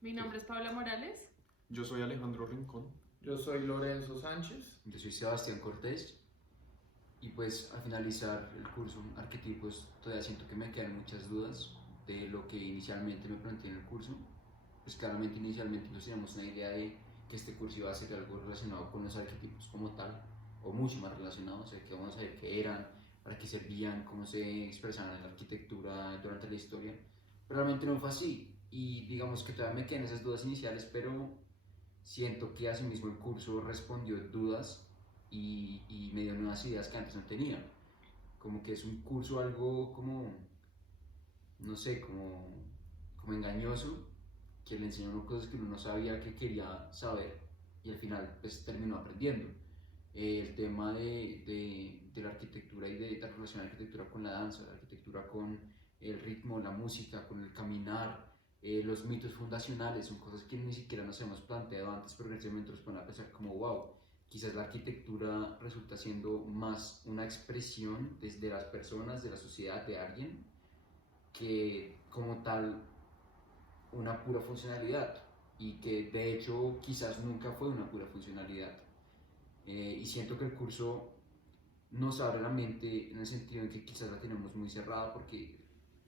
Mi nombre es Paula Morales. Yo soy Alejandro Rincón. Yo soy Lorenzo Sánchez. Yo soy Sebastián Cortés y pues al finalizar el curso Arquetipos todavía siento que me quedan muchas dudas de lo que inicialmente me planteé en el curso. Pues claramente inicialmente nos teníamos una idea de que este curso iba a ser algo relacionado con los arquetipos como tal, o mucho más relacionado, o sea, que vamos a ver qué eran, para qué servían, cómo se expresaban en la arquitectura durante la historia. Pero realmente no fue así y digamos que todavía me quedan esas dudas iniciales, pero siento que asimismo el curso respondió dudas y me dio nuevas ideas que antes no tenía. Como que es un curso algo como, no sé, como engañoso, que le enseñó uno cosas que uno no sabía que quería saber y al final pues terminó aprendiendo. El tema de la arquitectura y de la relación de la arquitectura con la danza, la arquitectura con el ritmo, la música, con el caminar, los mitos fundacionales, son cosas que ni siquiera nos hemos planteado antes, pero en ese momento nos ponen a pensar como, wow, quizás la arquitectura resulta siendo más una expresión desde las personas, de la sociedad, de alguien, que como tal una pura funcionalidad y que de hecho quizás nunca fue una pura funcionalidad. Y siento que el curso nos abre la mente en el sentido en que quizás la tenemos muy cerrada porque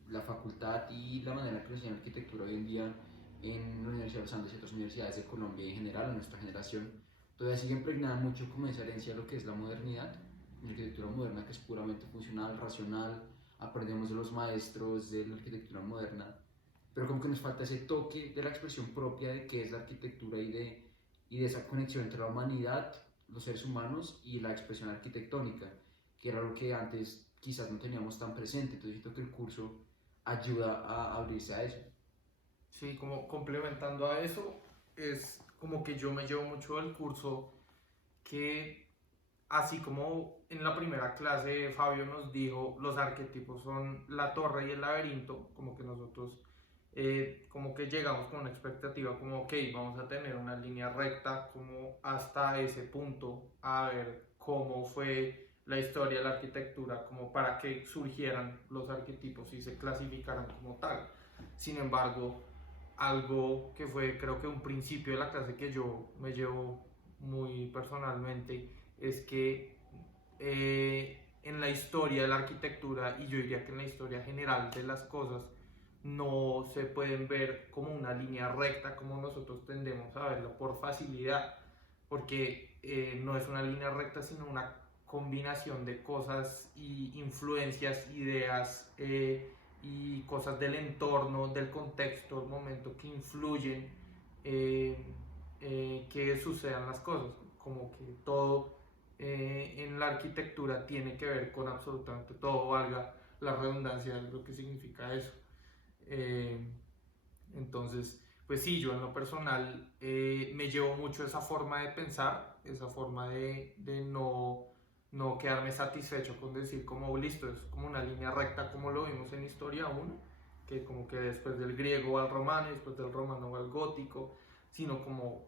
la facultad y la manera que nos enseñan arquitectura hoy en día en la Universidad de los Andes y otras universidades de Colombia y en general en nuestra generación todavía sigue impregnada mucho como esa herencia de lo que es la modernidad, la arquitectura moderna que es puramente funcional, racional, aprendemos de los maestros de la arquitectura moderna, pero como que nos falta ese toque de la expresión propia de qué es la arquitectura y de esa conexión entre la humanidad, los seres humanos y la expresión arquitectónica, que era lo que antes quizás no teníamos tan presente. Entonces siento que el curso ayuda a abrirse a eso. Sí, como complementando a eso, es como que yo me llevo mucho del curso que, así como en la primera clase Fabio nos dijo, los arquetipos son la torre y el laberinto, como que nosotros como que llegamos con una expectativa como, ok, vamos a tener una línea recta como hasta ese punto, a ver cómo fue la historia de la arquitectura, como para que surgieran los arquetipos y se clasificaran como tal. Sin embargo, algo que fue creo que un principio de la clase que yo me llevo muy personalmente es que en la historia de la arquitectura, y yo diría que en la historia general de las cosas, no se pueden ver como una línea recta como nosotros tendemos a verlo por facilidad, porque no es una línea recta sino una combinación de cosas y influencias, ideas y cosas del entorno, del contexto, el momento que influyen eh, que sucedan las cosas, como que todo en la arquitectura tiene que ver con absolutamente todo, valga la redundancia de lo que significa eso. Eh, entonces, pues sí, yo en lo personal me llevo mucho esa forma de pensar, esa forma de no quedarme satisfecho con decir como listo, es como una línea recta como lo vimos en Historia 1, que como que después del griego va al romano y después del romano va al gótico, sino como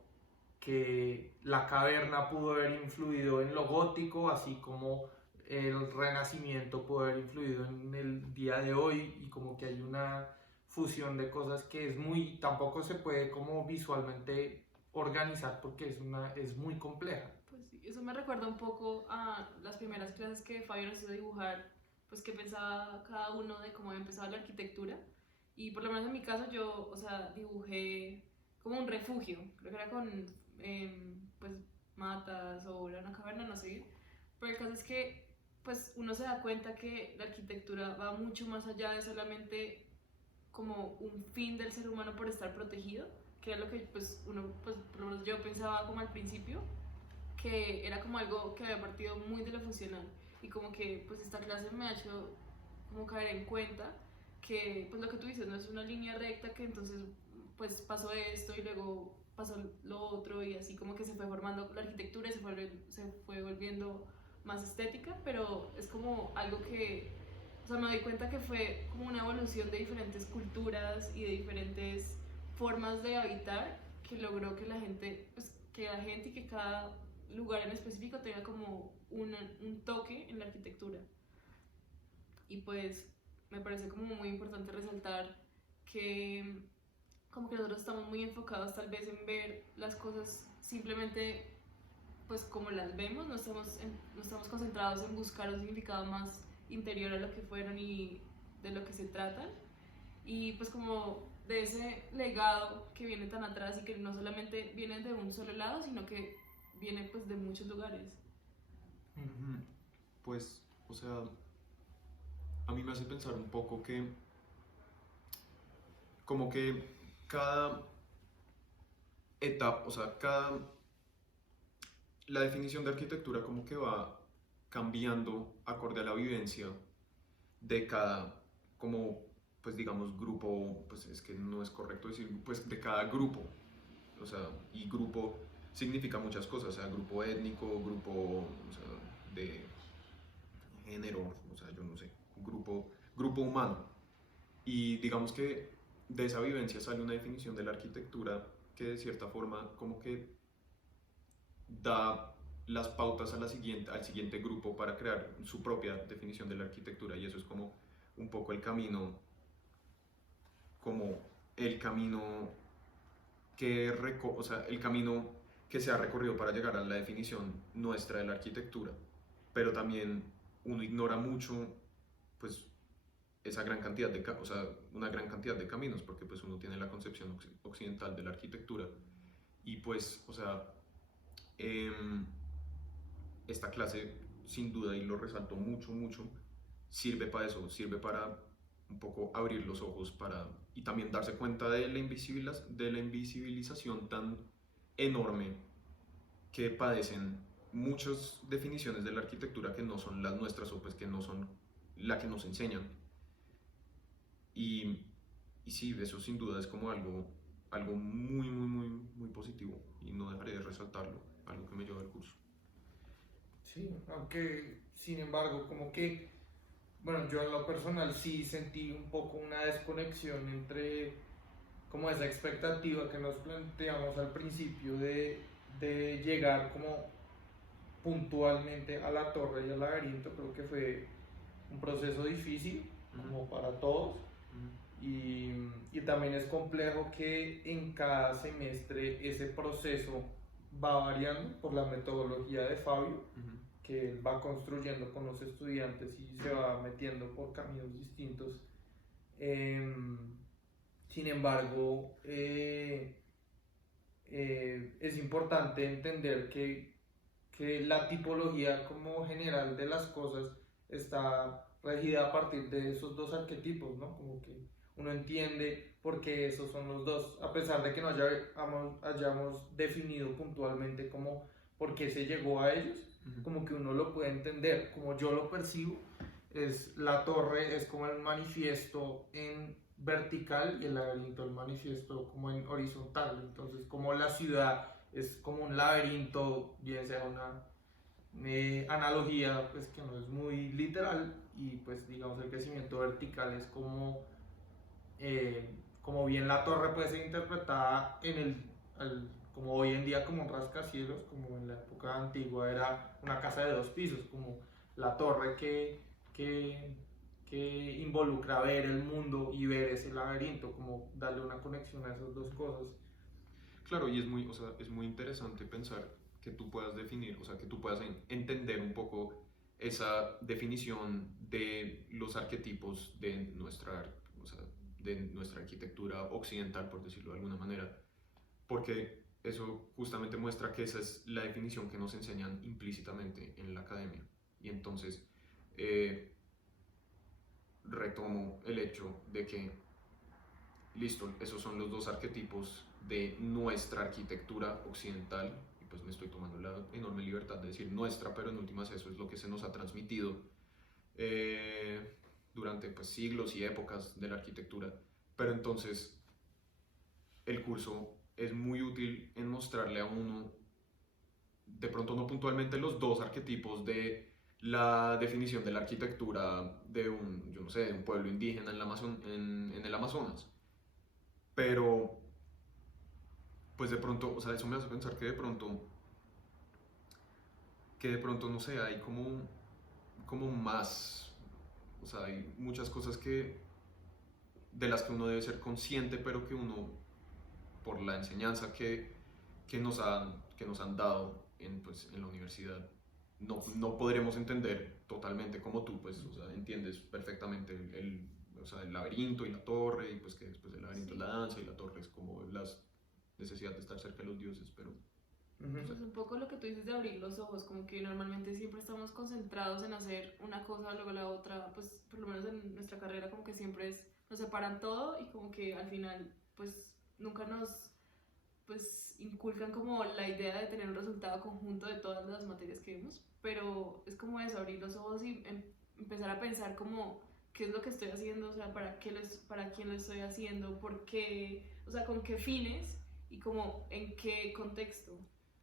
que la caverna pudo haber influido en lo gótico, así como el renacimiento pudo haber influido en el día de hoy y como que hay una fusión de cosas que es muy, tampoco se puede como visualmente organizar porque es muy compleja. Pues sí, eso me recuerda un poco a las primeras clases que Fabio nos hizo dibujar, pues qué pensaba cada uno de cómo había empezado la arquitectura. Y por lo menos en mi caso yo, o sea, dibujé como un refugio, creo que era con pues matas o era una caverna, no sé bien. Pero el caso es que pues uno se da cuenta que la arquitectura va mucho más allá de solamente como un fin del ser humano por estar protegido, que era lo que pues uno, pues por lo menos yo pensaba como al principio, que era como algo que había partido muy de lo funcional y como que pues esta clase me ha hecho como caer en cuenta que pues lo que tú dices no es una línea recta, que entonces pues pasó esto y luego pasó lo otro y así como que se fue formando la arquitectura y se fue volviendo más estética, pero es como algo que, o sea, me doy cuenta que fue como una evolución de diferentes culturas y de diferentes formas de habitar que logró que la gente, pues que la gente y que cada lugar en específico tenga como un toque en la arquitectura. Y pues me parece como muy importante resaltar que como que nosotros estamos muy enfocados tal vez en ver las cosas simplemente pues como las vemos, no estamos concentrados en buscar un significado más interior a lo que fueron y de lo que se tratan. Y pues como de ese legado que viene tan atrás y que no solamente viene de un solo lado, sino que viene pues de muchos lugares. Ujú. Pues, o sea, a mí me hace pensar un poco que, como que cada etapa, o sea, la definición de arquitectura como que va cambiando acorde a la vivencia de cada, como, pues digamos, grupo, pues es que no es correcto decir, pues de cada grupo, o sea, y grupo significa muchas cosas, o sea, grupo étnico, grupo, o sea, de género, o sea, yo no sé, grupo humano. Y digamos que de esa vivencia sale una definición de la arquitectura que de cierta forma como que da las pautas al siguiente grupo para crear su propia definición de la arquitectura, y eso es como un poco como el camino o sea, el camino que se ha recorrido para llegar a la definición nuestra de la arquitectura, pero también uno ignora mucho pues esa gran cantidad o sea, una gran cantidad de caminos, porque pues uno tiene la concepción occidental de la arquitectura y pues, o sea, eh, esta clase sin duda, y lo resalto mucho, mucho, sirve para eso, sirve para un poco abrir los ojos y también darse cuenta de la invisibilización tan enorme que padecen muchas definiciones de la arquitectura que no son las nuestras o pues que no son la que nos enseñan. Y, y sí, eso sin duda es como algo muy, muy, muy, muy positivo y no dejaré de resaltarlo, algo que me lleva al curso. Sí, aunque sin embargo, como que, bueno, yo en lo personal sí sentí un poco una desconexión entre como esa expectativa que nos planteamos al principio de llegar como puntualmente a la torre y al laberinto. Creo que fue un proceso difícil como para todos. Y también es complejo que en cada semestre ese proceso va variando por la metodología de Fabio, que él va construyendo con los estudiantes y se va metiendo por caminos distintos. Sin embargo, es importante entender que la tipología como general de las cosas está regida a partir de esos dos arquetipos, ¿no? Como que uno entiende por qué esos son los dos, a pesar de que no hayamos definido puntualmente como por qué se llegó a ellos, como que uno lo puede entender, como yo lo percibo, es la torre es como el manifiesto en vertical y el laberinto el manifiesto como en horizontal. Entonces como la ciudad es como un laberinto, bien sea una analogía pues que no es muy literal, y pues digamos el crecimiento vertical es como bien la torre puede ser interpretada como hoy en día como un rascacielos, como en la época antigua era una casa de dos pisos, como la torre que involucra ver el mundo y ver ese laberinto, como darle una conexión a esas dos cosas. Claro, y es muy, o sea, es muy interesante pensar que tú puedas definir, o sea, que tú puedas entender un poco esa definición de los arquetipos o sea, de nuestra arquitectura occidental, por decirlo de alguna manera, porque eso justamente muestra que esa es la definición que nos enseñan implícitamente en la academia. Y entonces retomo el hecho de que, listo, esos son los dos arquetipos de nuestra arquitectura occidental, y pues me estoy tomando la enorme libertad de decir nuestra, pero en últimas eso es lo que se nos ha transmitido durante pues, siglos y épocas de la arquitectura. Pero entonces el curso es muy útil en mostrarle a uno, de pronto no puntualmente los dos arquetipos de la definición de la arquitectura de yo no sé, de un pueblo indígena en el Amazonas, pero pues de pronto, o sea, eso me hace pensar que de pronto, no sé, hay como más, o sea, hay muchas cosas de las que uno debe ser consciente, pero que uno por la enseñanza que nos han dado pues, en la universidad. No podremos entender totalmente como tú, pues, o sea, entiendes perfectamente o sea, el laberinto y la torre, y pues que después el laberinto es la danza y la torre es como las necesidades de estar cerca de los dioses, pero Pues un poco lo que tú dices de abrir los ojos, como que normalmente siempre estamos concentrados en hacer una cosa, luego la otra, pues por lo menos en nuestra carrera como que siempre nos separan todo y como que al final pues nunca nos pues inculcan como la idea de tener un resultado conjunto de todas las materias que vemos, pero es como eso, abrir los ojos y empezar a pensar como qué es lo que estoy haciendo, o sea, para quién lo estoy haciendo, por qué, o sea, con qué fines y como en qué contexto.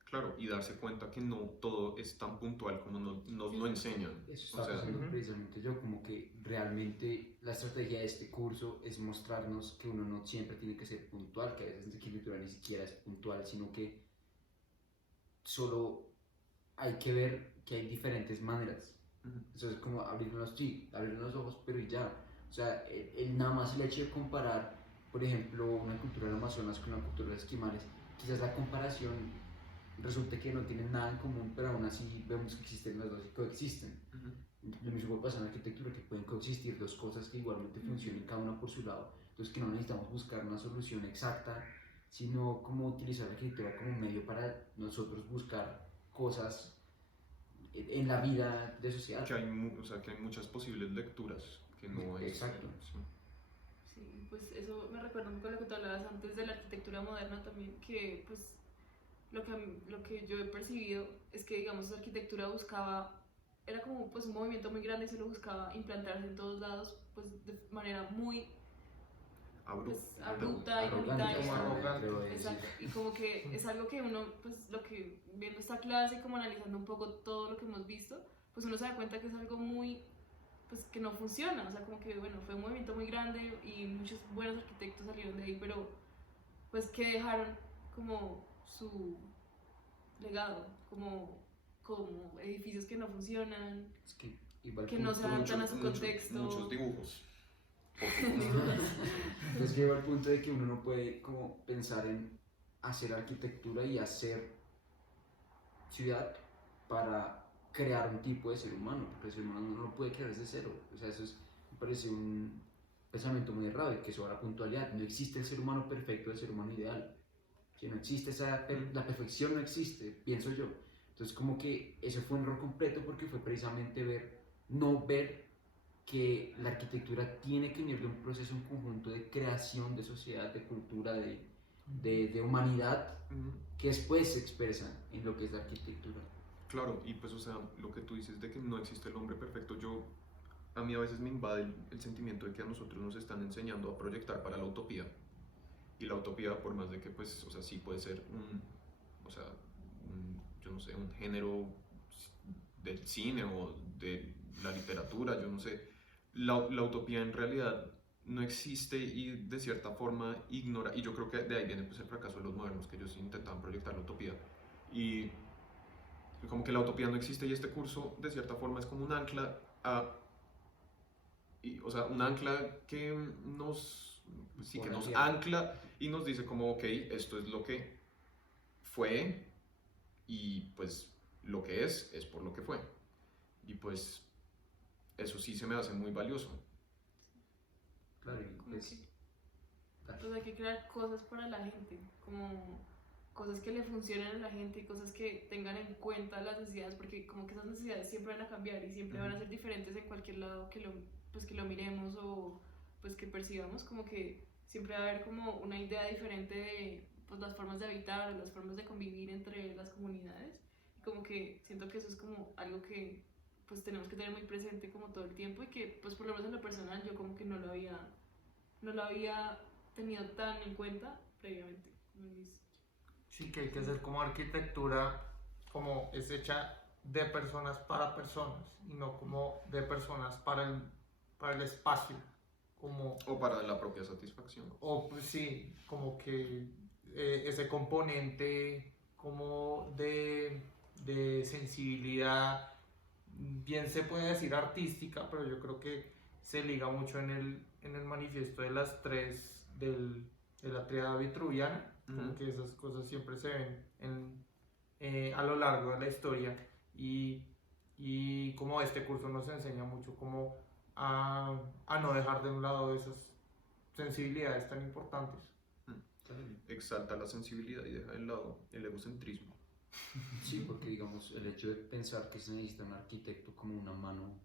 claro, y darse cuenta que no todo es tan puntual como nos lo enseñan. Eso O está sea, pasando precisamente yo, como que realmente la estrategia de este curso es mostrarnos que uno no siempre tiene que ser puntual, que a veces en arquitectura ni siquiera es puntual, sino que solo hay que ver que hay diferentes maneras. Eso es como abrir los ojos, pero y ya. O sea, nada más el hecho de comparar, por ejemplo, una cultura del Amazonas con una cultura de esquimales, quizás la comparación resulte que no tienen nada en común, pero aún así vemos que existen las dos y coexisten. Lo mismo puede pasar en arquitectura, que pueden coexistir dos cosas que igualmente funcionen cada una por su lado. Entonces que no necesitamos buscar una solución exacta, sino como utilizar la arquitectura como medio para nosotros buscar cosas en la vida de sociedad. que o sea, que hay muchas posibles lecturas, que no es... Exacto. Sí. Sí, pues eso me recuerda un poco a lo que tú hablabas antes de la arquitectura moderna también, que pues lo que yo he percibido es que digamos la arquitectura buscaba, era como pues un movimiento muy grande y solo buscaba implantarse en todos lados pues de manera muy pues, abrupta y Arrogante, unitaria. arrogante. creo decir. Exacto, y como que es algo que uno, pues lo que viendo esta clase, como analizando un poco todo lo que hemos visto, pues uno se da cuenta que es algo muy, pues que no funciona, o sea, como que bueno, fue un movimiento muy grande y muchos buenos arquitectos salieron de ahí, pero pues que dejaron como su legado, como edificios que no funcionan, Es que igual que no se adaptan a su contexto. Muchos dibujos. Entonces llega al punto de que uno no puede como pensar en hacer arquitectura y hacer ciudad para crear un tipo de ser humano, porque el ser humano no lo puede crear desde cero. O sea, me parece un pensamiento muy errado y que sobra puntualidad. No existe el ser humano perfecto, el ser humano ideal. Si no existe la perfección, no existe, pienso yo. Entonces como que eso fue un error completo porque fue precisamente no ver que la arquitectura tiene que venir de un proceso en conjunto de creación de sociedad, de cultura, de humanidad, que después se expresa en lo que es la arquitectura. Claro, y pues, o sea, lo que tú dices de que no existe el hombre perfecto, a mí a veces me invade el sentimiento de que a nosotros nos están enseñando a proyectar para la utopía. Y la utopía, por más de que, pues, o sea, sí puede ser o sea, yo no sé, un género del cine o de la literatura, yo no sé, la utopía en realidad no existe y de cierta forma ignora, y yo creo que de ahí viene pues el fracaso de los modernos, que ellos intentaban proyectar la utopía. Y como que la utopía no existe y este curso de cierta forma es como un ancla o sea, un ancla que que nos ancla y nos dice como, ok, esto es lo que fue y pues lo que es por lo que fue. Y pues eso sí se me hace muy valioso. Claro, Pues hay que crear cosas para la gente, como cosas que le funcionen a la gente y cosas que tengan en cuenta las necesidades, porque como que esas necesidades siempre van a cambiar y siempre van a ser diferentes en cualquier lado que lo miremos o pues que percibamos, como que siempre va a haber como una idea diferente de pues, las formas de habitar, las formas de convivir entre las comunidades, y como que siento que eso es como algo que pues tenemos que tener muy presente como todo el tiempo y que pues por lo menos en lo personal yo como que no lo había tenido tan en cuenta previamente. Sí, que hay que hacer como arquitectura, como es hecha de personas para personas y no como de personas para el espacio. Como, O para la propia satisfacción. o pues sí, como que ese componente como de sensibilidad, bien se puede decir artística, pero yo creo que se liga mucho en el manifiesto de las tres de la triada vitruviana, como que esas cosas siempre se ven a lo largo de la historia y como este curso nos enseña mucho como a no dejar de un lado esas sensibilidades tan importantes. Exalta la sensibilidad y deja de lado el egocentrismo. Sí, porque digamos, el hecho de pensar que se necesita un arquitecto como una mano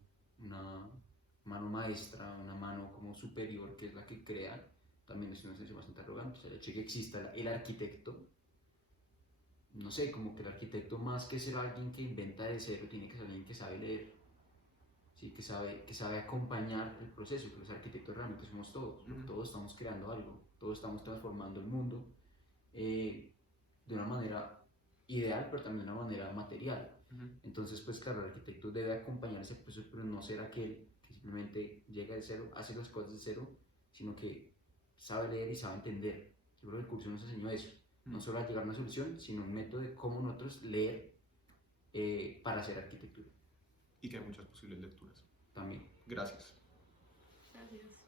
maestra, una mano como superior, que es la que crea, también es una sensación bastante arrogante. O sea, el hecho de que exista el arquitecto, no sé, como que el arquitecto más que ser alguien que inventa de cero, tiene que ser alguien que sabe leer, ¿sí? Que sabe acompañar el proceso, que los arquitectos realmente somos todos, porque todos estamos creando algo, todos estamos transformando el mundo de una manera ideal, pero también de una manera material. Entonces, pues claro, el arquitecto debe acompañar ese proceso, pero no ser aquel que simplemente llega de cero, hace las cosas de cero, sino que sabe leer y sabe entender. Yo creo que el curso nos enseñó eso, no solo a llegar a una solución, sino un método de cómo nosotros leer para hacer arquitectura. Y que hay muchas posibles lecturas. También. Gracias. Gracias.